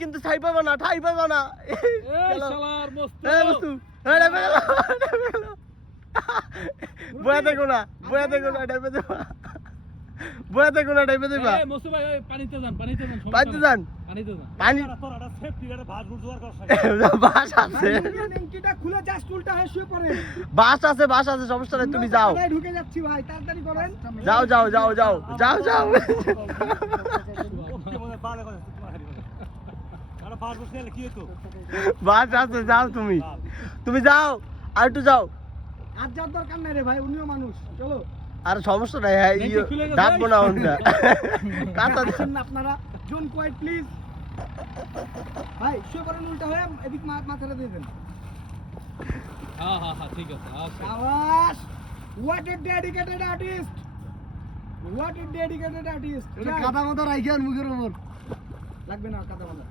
কিন্তু ঠাই পাবো না বয়া দেখো না পানিতে যান বাস আছে সমস্যা নাই তুমি যাও ঢুকে যাচ্ছি ভাই তাড়াতাড়ি করেন যাও বাস আছে যাও তুমি যাও আর একটু যাও আর যার দরকার নাই রে ভাই উনিও মানুষ চলো আর সমস্যা নাই ডাকবো না ওটা আপনারা জোন কোয়াইট প্লিজ ভাই শুয়ে পড়েন উল্টা হয়ে এদিক মাথাটা দিয়ে দেন হ্যাঁ ঠিক আছে শাবাশ হোয়াট এ ডেডিকেটেড আর্টিস্ট কাদা মাথা রাইখেন মুখের উপর লাগবে না কাদা মাথা